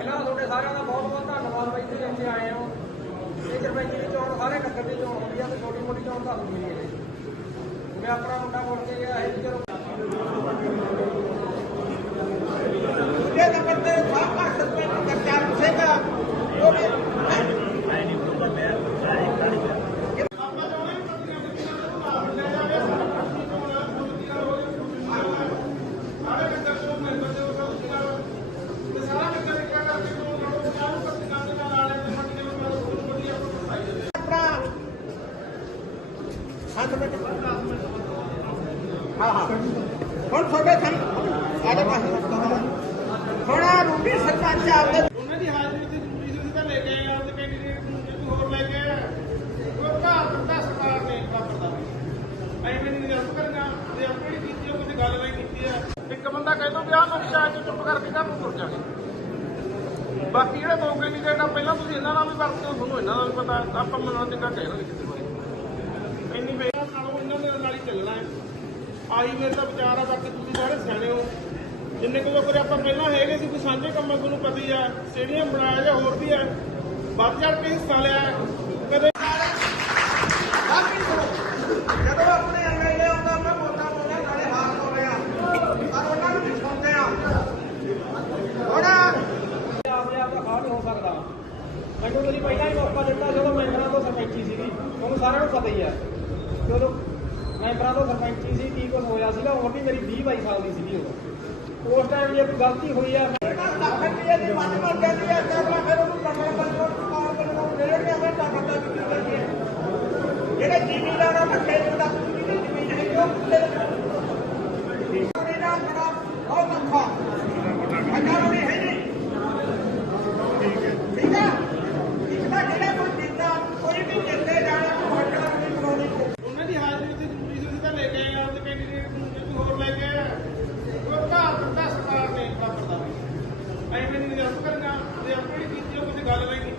ਪਹਿਲਾਂ ਤੁਹਾਡੇ ਸਾਰਿਆਂ ਦਾ ਬਹੁਤ ਬਹੁਤ ਧੰਨਵਾਦ ਬਾਈ, ਤੁਸੀਂ ਇੱਥੇ ਆਏ ਹੋ। ਇਹ ਸਰਪੰਚ ਦੀ ਚੋਣ ਸਾਰੇ ਨਗਰ ਦੀ ਚੋਣ ਹੁੰਦੀ ਆ ਤੇ ਛੋਟੀ ਮੋਟੀ ਚੋਣ ਤੁਹਾਨੂੰ ਮਿਲੀ ਹੈ। ਮੈਂ ਆਪਣਾ ਮੁੰਡਾ ਮੁੜ ਕੇ ਗਿਆ ਇਹ ਚਲੋ ਦੂਜੇ ਨੰਬਰ ਤੇ ਸਾਬਕਾ ਸਰਪੰਚ ਕਰਤਾਰ ਸਿੰਘ ਉਹ ਵੀ ਆਪਣਾ ਹੱਥ ਵਿੱਚ ਹਾਂ ਹਾਂ ਹੁਣ ਤੁਹਾਡੇ ਸਾਹਮਣੇ ਆ ਜਾ ਹੁਣ ਆਹ ਸਰਪੰਚ ਆਪਦੇ ਉਹਨਾਂ ਦੀ ਹਾਜ਼ਰੀ ਤੇ ਜ਼ਰੂਰੀ ਸੀ ਤਾਂ ਲੈ ਕੇ ਆਏ ਆ ਕੈਂਡੀਡੇਟ ਨੂੰ ਜੇ ਹੋਰ ਲੈ ਕੇ ਆਇਆ ਉਹ ਘਰ ਦਿੱਤਾ ਸਰਕਾਰ ਨੇ ਵਾਪਰਦਾ ਐਵੇਂ ਨਹੀਂ। ਨਿਰਭ ਕਰਨਾ ਜੇ ਆਪਣੀ ਕੀਤੀ, ਉਹ ਗੱਲ ਨਹੀਂ ਕੀਤੀ ਹੈ। ਇੱਕ ਬੰਦਾ ਕਹਿੰਦਾ ਵੀ ਆਹ ਨਕਸ਼ਾ ਅੱਜ ਚੁੱਪ ਕਰਕੇ ਕੰਮ ਤੁਰ ਜਾਗੇ ਬਾਕੀ ਜਿਹੜੇ ਦੋ ਕੈਂਡੀਡੇਟ ਆ, ਪਹਿਲਾਂ ਤੁਸੀਂ ਇਹਨਾਂ ਨਾਲ ਵੀ ਵਰਤਦੇ ਹੋ, ਤੁਹਾਨੂੰ ਇਹਨਾਂ ਦਾ ਵੀ ਪਤਾ ਆਪਾਂ ਮੰਨਣਾ ਚੰਗਾ ਕਹਿ ਰਹੇ ਕਿਸੇ ਬਾਰੇ ਇੰਨੀ ਬੇਇੱਜ਼ਤੀ ਨਾਲੋਂ ਇਹਨਾਂ ਦੇ ਨਾਲ ਹੀ ਚੱਲਣਾ ਹੈ ਆਹੀ ਮੇਰੇ ਤਾਂ ਵਿਚਾਰ ਆ ਬਾਕੀ ਤੁਸੀਂ ਸਾਰੇ ਸਿਆਣੇ ਹੋ। ਜਿੰਨੇ ਕੁ ਵਾਰ ਆਪਾਂ ਪਹਿਲਾਂ ਹੈਗੇ ਸੀ ਕੋਈ ਸਾਂਝੇ ਕੰਮਾਂ ਤੁਹਾਨੂੰ ਪਤਾ ਹੀ ਆ ਸਟੇਡੀਅਮ ਬਣਾਇਆ ਜਾਂ ਹੋਰ ਵੀ ਆ ਵੱਧ ਚੜ ਕੇ ਹਿੱਸਾ ਲਿਆ। ਕਦੇ ਬਾਕੀ ਸੁਣੋ ਜਦੋਂ ਆਪਣੇ ਐਮਐਲਏ ਆਉਂਦਾ ਮੈਂ ਵੋਟਾਂ ਪਾਉਂਦਾ ਨਾਲੇ ਹਾਰ ਪਾਉਂਦੇ ਆ ਪਰ ਉਹਨਾਂ ਨੂੰ ਨਹੀਂ ਸੁਣਦੇ ਆ ਹੁਣ ਆਪਦੇ ਆਪ ਦਾ ਹੋ ਸਕਦਾ ਮੈਨੂੰ ਤੁਸੀਂ ਪਹਿਲਾਂ ਹੀ ਮੌਕਾ ਦਿੱਤਾ ਜਦੋਂ ਮੈਂਬਰਾਂ ਤੋਂ ਸਰਪੰਚੀ ਸੀਗੀ ਤੁਹਾਨੂੰ ਸਾਰਿਆਂ ਨੂੰ ਪਤਾ ਹੀ ਹੈ ਜਦੋਂ ਮੈਂਬਰਾਂ ਤੋਂ ਸਰਪੰਚੀ ਸੀ, ਕੀ ਕੁਝ ਹੋਇਆ ਸੀਗਾ, ਉਮਰ ਵੀ ਮੇਰੀ 20 22 ਸਾਲ ਦੀ ਸੀਗੀ ਉਦੋਂ। ਉਸ ਟਾਈਮ ਜੇ ਕੋਈ ਗਲਤੀ ਹੋਈ ਆ ਲੱਖ ਰੁਪਏ ਦੀ ਮੱਝ ਮਰ ਜਾਂਦੀ ਹੈ ਤੇ ਆਪਣਾ ਫਿਰ ਉਹਨੂੰ ਪਕੜ ਬੰਨੋ ਕਾਲ ਬੰਨੋ ਮੇਰੇ ਕੇ ਆਪਣੇ ਟੱਕਰ ਦਾ ਕੀ ਕਰਦੀ ਹੈ ਜਿਹੜੇ ਜ਼ਿਮੀਦਾਰ ਆ ਲੱਖੇ ਨੂੰ ਲੱਖ ਰੁਪਏ ਦੀ ਜ਼ਮੀਨ ਹੈ ਉਹ ਕਿੱਥੇ ਉਹਨੇ ਨਾ ਬੜਾ ਉਹ ਮੱਖਾ ਅਗਰ ਉਹਨੇ ਹੈ ਨਹੀਂ ਠੀਕ ਹੈ ਇੱਕ ਤਾਂ ਜਿਹੜਾ ਕੋਈ ਜਿੱਦਾਂ ਕੋਈ ਵੀ ਜਿੱਤੇ ਜਾਣਾ ਵੋਟਾਂ ਨਹੀਂ ਬਣਾਉਣੀ ਉਹਨਾਂ ਦੀ ਹਾਜ਼ਰੀ ਤੇ ਜ਼ਰੂਰੀ ਸੀ ਤਾਂ ਲੈ ਕੇ ਆਏ ਆ ਤੇ ਕੈਂਡੀਡੇਟ ਨੂੰ ਜੇ ਕੋਈ ਹੋਰ ਲੈ ਕੇ ਆਇਆ ਉਹ ਘਰ ਦਿੱਤਾ ਸਰਕਾਰ ਨੇ ਵਾਪਰਦਾ ਐਵੇਂ ਨਹੀਂ ਨਿਰਭ ਕਰਨਾ ਜੇ ਆਪਣੀ ਕੀਤੀ ਉਹ ਕਿਸੇ ਗੱਲ ਨਹੀਂ